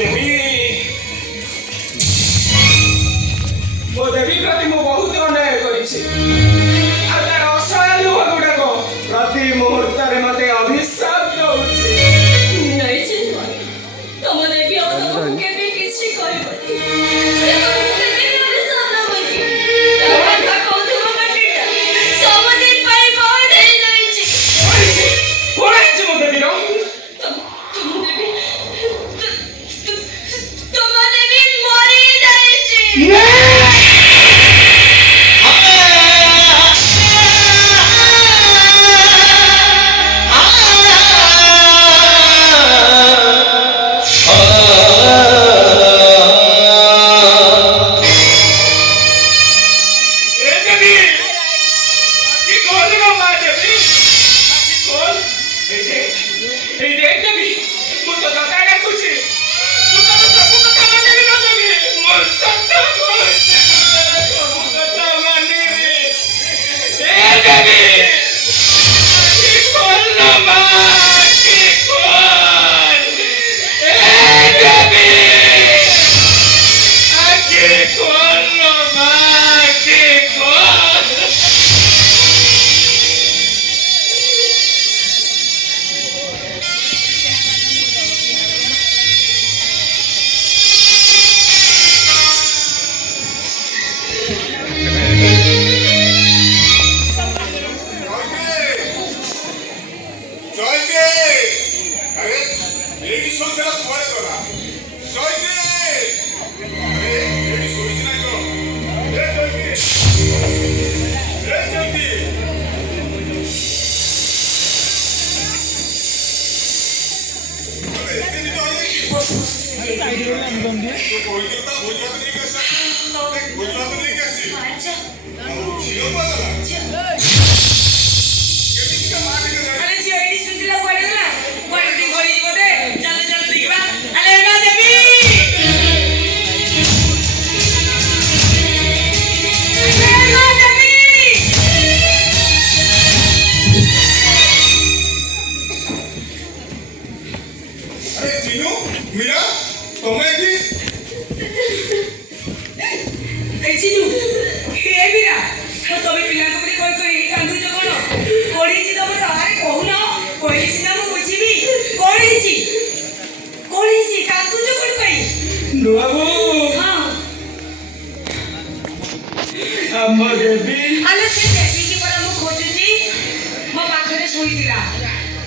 ଦେବୀ ମୋ ଦେବୀ ପ୍ରତି ମୁଁ ବହୁତ ଅନ୍ୟାୟ କରିଛି ଆଉ ତାର ଅସହାୟ ଲୁହ ଗୁଡାକ ପ୍ରତି ମୁହୂର୍ତ୍ତରେ ମତେ ଅଭିଶାପ ଦଉଛି। ନାଇଁ ଯେ ତମ ଦେବୀ ଆଉ ତମକୁ କେବେ କିଛି କହିବନି। ସେ ତମକୁ କେବେ ଅଭିଶାପ ଦବନି। ତମ କଥା କହୁଥିବ ମାଟିଟା ସବୁଦିନ ପାଇଁ ବନ୍ଦ ହେଇଯାଇଛି। କଣ ହେଇଛି ମୋ ଦେବୀର? ତମ ଦେବୀ ମରି ଯାଇଛି।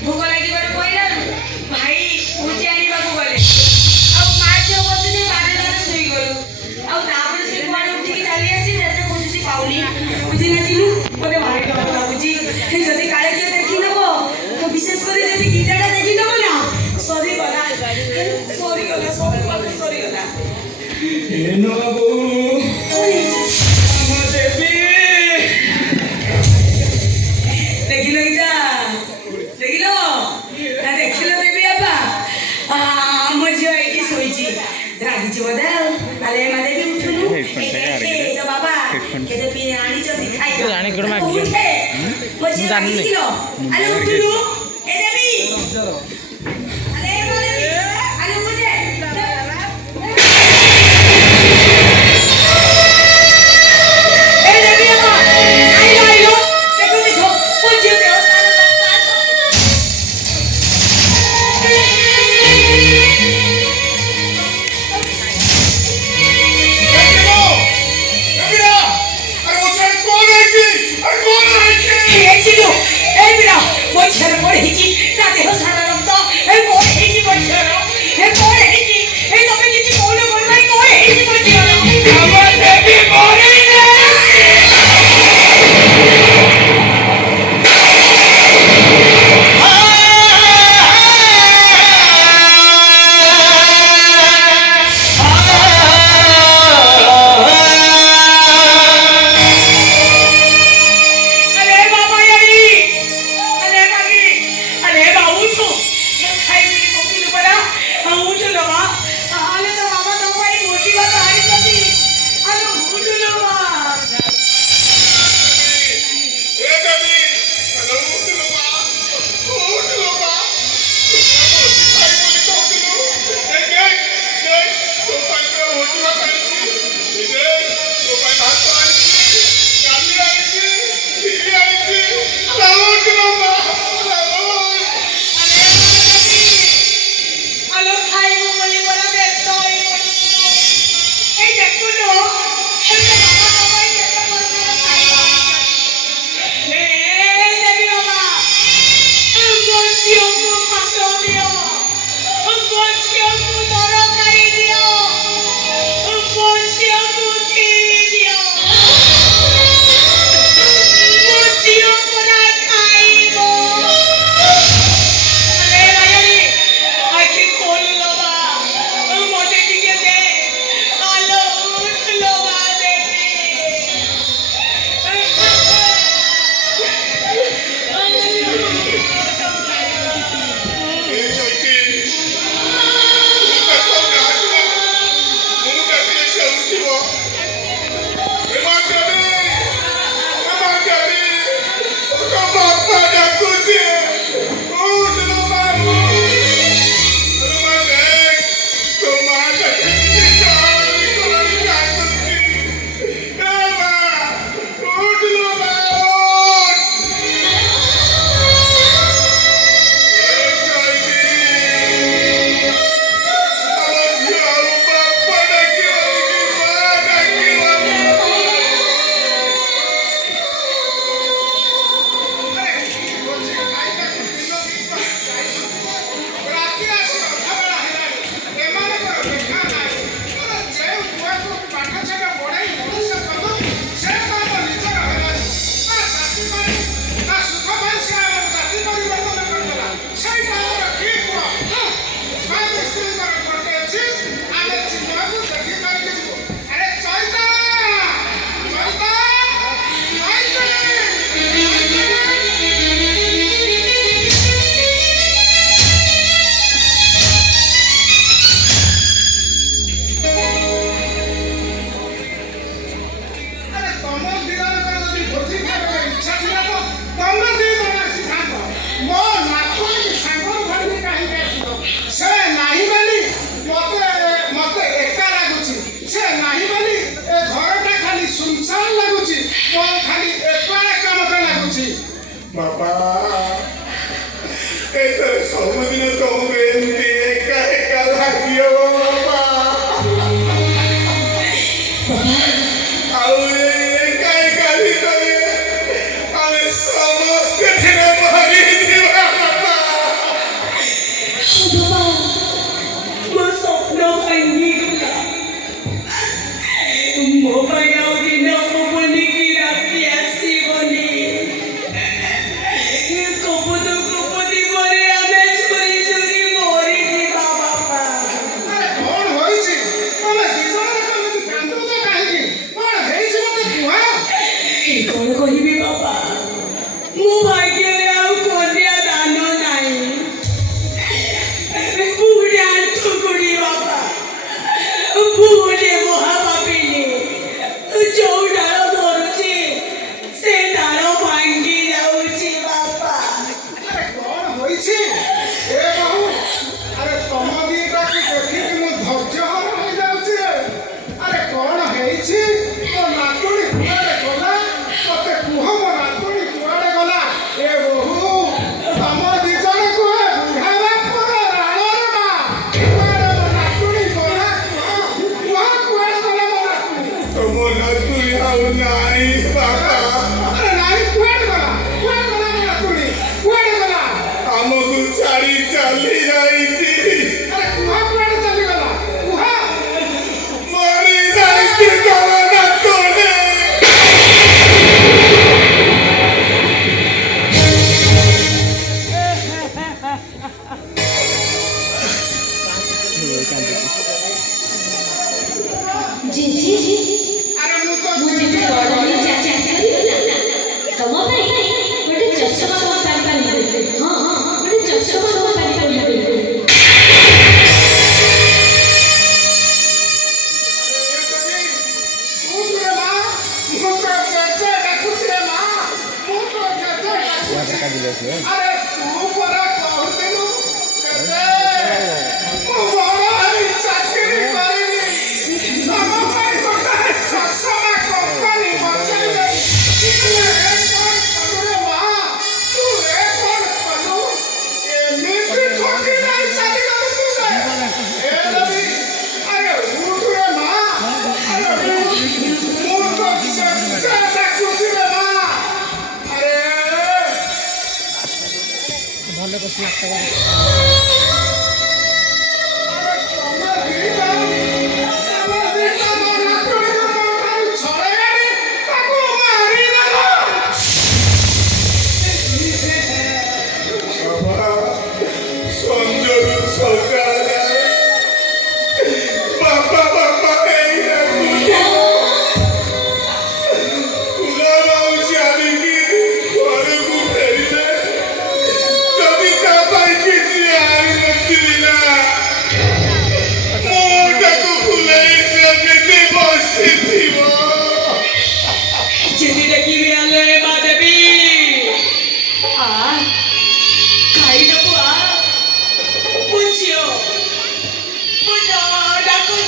भोक लगे कहला भाई भोजी आने गले बसुनी बारे शुई गलु से कुआड़े उठिक चली आसी खोजी पाऊनी बुझी नाचिलु मत भाई डर लगुच जदि काले किए देखी नब तो विशेष कर गीताटा देखी नब ना सरीगला बाबू What's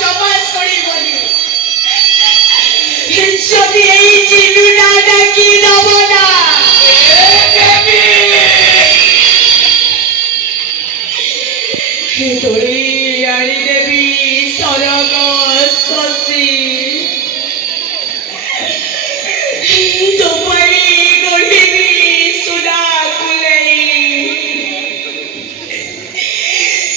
ଜମା ଶୁଣିବନି। ଯଦି ଏଇ ଚିଲୁଟା ଡାକି ଦବ ନା ଧରି ଆଣିଦେବି ସରଗ ଶଶୀ ତୋ ପାଇଁ ଗଢ଼ିବି ସୁନା କୁଲେଇ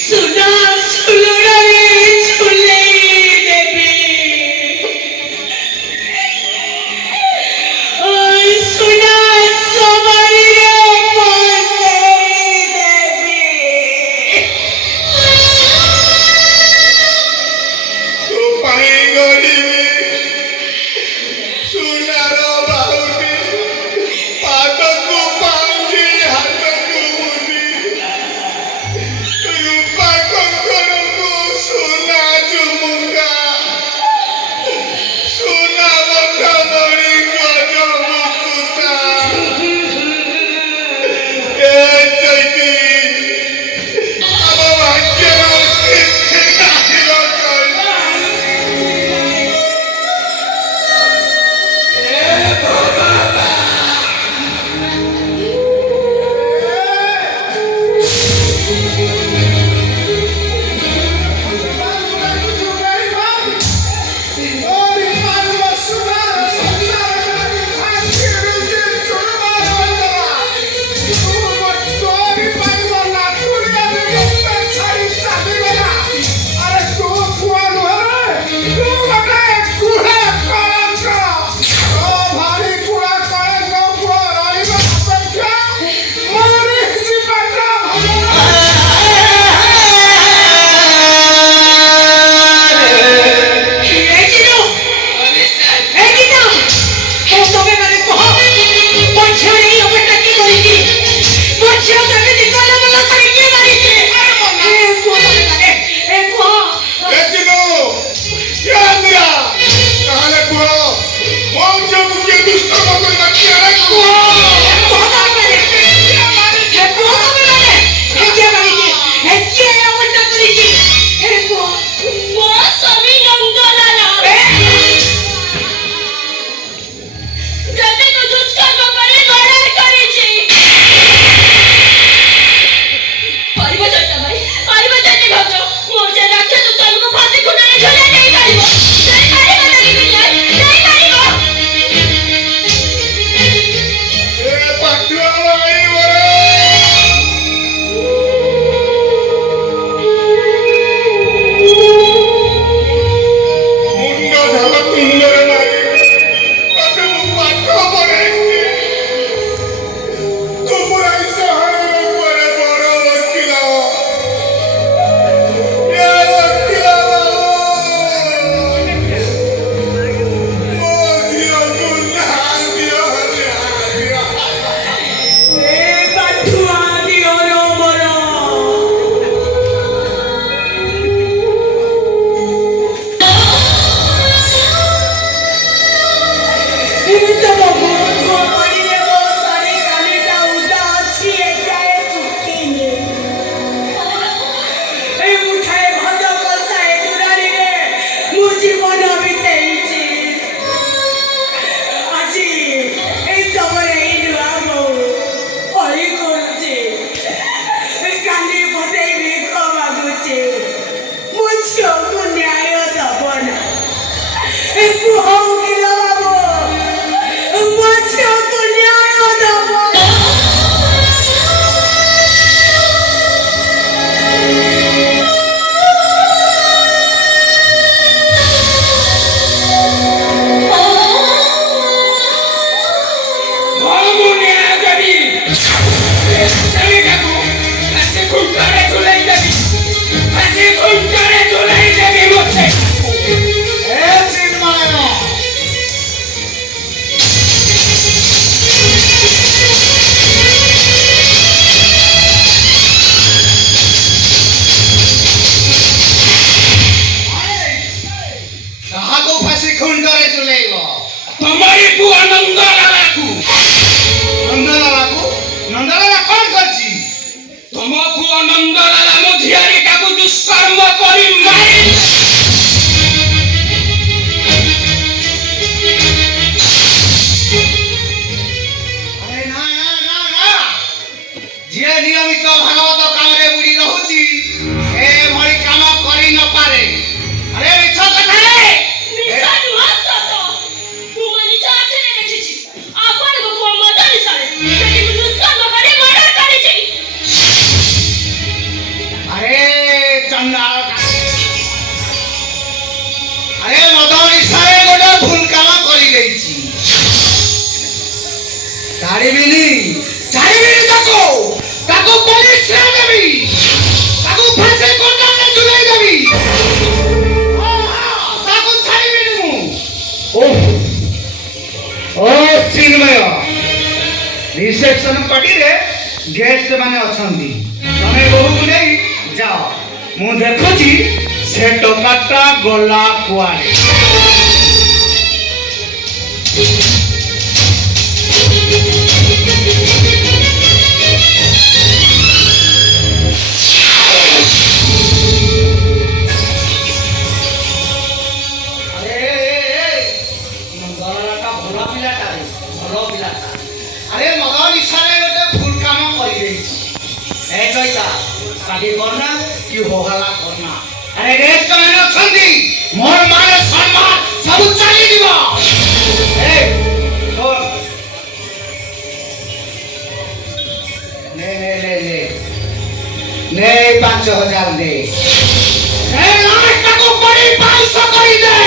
ସୁନା ସୁଲୁଣରେ ଝୁଲେଇ ଦେବି ସୁନା ସବାରିରେ ବସେଇ ଦେବି। ତୋ ପାଇଁ ଗଢ଼ି ଦେଇଛି। ଛାଡ଼ିବିନି ଛାଡ଼ିବିନି ତାକୁ ପୋଲିସରେ ଦେବି, ତାକୁ ଫାଶୀ କଣ୍ଟାରେ ଝୁଲେଇ ଦେବି। ତାକୁ ଛାଡ଼ିବିନି ମୁଁ। ଓ ଚିନ୍ମୟ, ରିସେପସନ ପାର୍ଟିରେ ଗେଷ୍ଟ ମାନେ ଅଛନ୍ତି, ତମେ ବୋହୂକୁ ନେଇ ଯାଅ। ମୁଁ ଦେଖୁଛି ସେ ଟଙ୍କାଟା ଗଲା କୁଆଡ଼େ। আরে মদন ইশারে গোটে ভুল কাম করিদেইছি। এ চৈতা কাটি করনা কি হোহালা করনা। আরে রেস্ট মানে অছন্তি, মোর মানে সম্মান সব চালি দিব। এ তোর নে নে নে নে নে 5000 দে। এ লাশটাকে পড়ি 500 করি দে।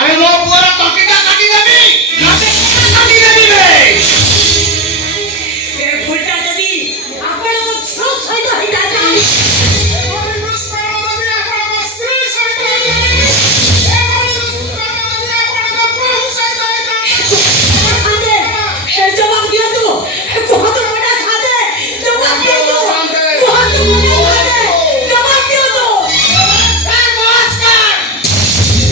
আরে মো পুরা তটিটা কাটি দেবি, নাতে কাটি দেবি রে। ଏ ଭୁଲଟା ଯଦି ଆପଣଙ୍କ ଝିଅ ସହିତ ହେଇଥାନ୍ତା, ଏ ଜବାବ ଦିଅନ୍ତୁ, କୁହନ୍ତୁ ମୋଟା ସାଥେ ଜବାବ ଦିଅନ୍ତୁ, କୁହନ୍ତୁ ମୋଟା ସାଥେ ଜବାବ ଦିଅନ୍ତୁ।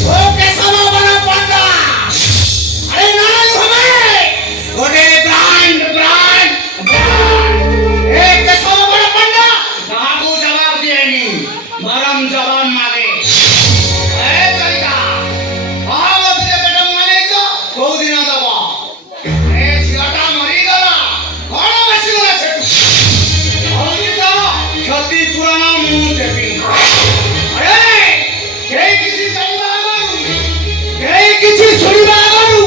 ও কেশব বড় পন্ডা, আরে নাই হবে ওরে ব্রান্ড ব্রান্ড ব্রান্ড। এ কেশব বড় পন্ডা কাহাকু জবাব দিয়েনি, মরম জবান মাগে। এ কইতা মহামতি বেটা মানে তো কোউ দিন দব। এ ঝিওটা মরি গলা, কোন বেশি গলা সেটু হলদি তো ক্ষতি পুরাণ মু দেবি। আরে কেই কিছু জানিবা আগରୁ, কেই কিছু শুনিবা আগରୁ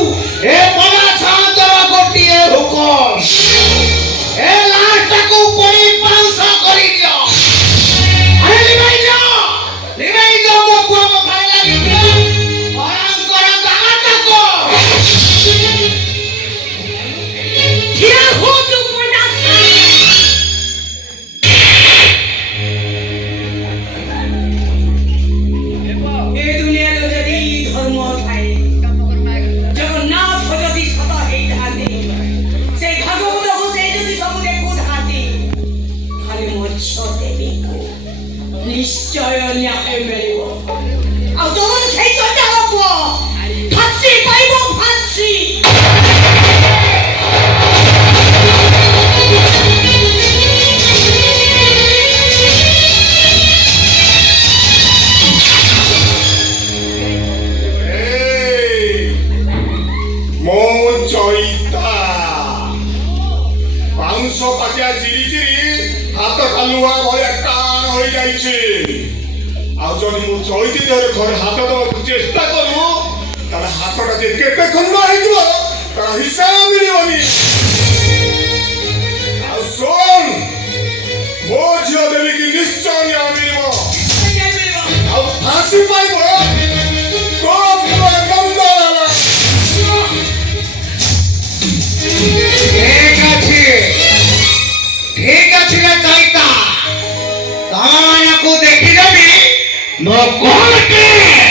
এ পলা ছান্তର ଗୋଟିଏ ହୁକୁମ, ଏ ଲାଶଟାକୁ ପୋଡ଼ି ପାଉଁଶ କରିଦିଅ। ଆରେ ଲିଭାଇ ଦିଅ ମୋ ପୁଅ ମୋ ଭାଇ ଲାଗିଦିଅ। ଭୟଙ୍କର ଦାନାଟାକୁ ଠିଆ ହୁଅନ୍ତୁ ମୋଟା ସାଥେ। ଏ ଦୁନିଆରେ ଯଦି ଧର୍ମ ଥାଏ, ଜଗନ୍ନାଥ ଯଦି ସତ ହେଇଥାନ୍ତି, ସେ ଭାଗବତକୁ ସେ ଯଦି ସବୁ ଦେଖୁଥାନ୍ତି, ଖାଲି ମୋ ଝିଅ ଦେବୀକୁ ନିଶ୍ଚୟ ନ୍ୟାୟ ମିଳିବ। ଆଉ ତମର ସେଇ ଚଣ୍ଡାଳ ପୁଅ ଫାଶୀ ପାଇବ, ଫାଶୀ। ମୋ ଚଇତା ବାଉଁଶ ପାତିଆ ଚିରି ଚିରି ହାତ କାଲୁଆ ଭଳିଆ ଟାଣ ହୋଇଯାଇଛି। ଆଉ ଯଦି ମୁଁ ଚଇତି ଦେହରେ ଘରେ ହାତ ଦେବାକୁ ଚେଷ୍ଟା କରୁ, ତାର ହାତଟା ଯେ କେତେ ଖଣ୍ଡ ହେଇଯିବ ତାର ହିସାବ ମିଳିବନି। ଆଉ ଶୁଣ, ମୋ ଝିଅ ଦେବୀକି ନିଶ୍ଚୟ ନ୍ୟାୟ ମିଳିବ, ଆଉ ଫାଶୀ ପାଇବ ତୋ ପୁଅ ନନ୍ଦଲାଲ। ঠিক আছে রে চৈতা, ତମମାନଙ୍କୁ ଦେଖିଦେବି ମୋ କୋର୍ଟରେ।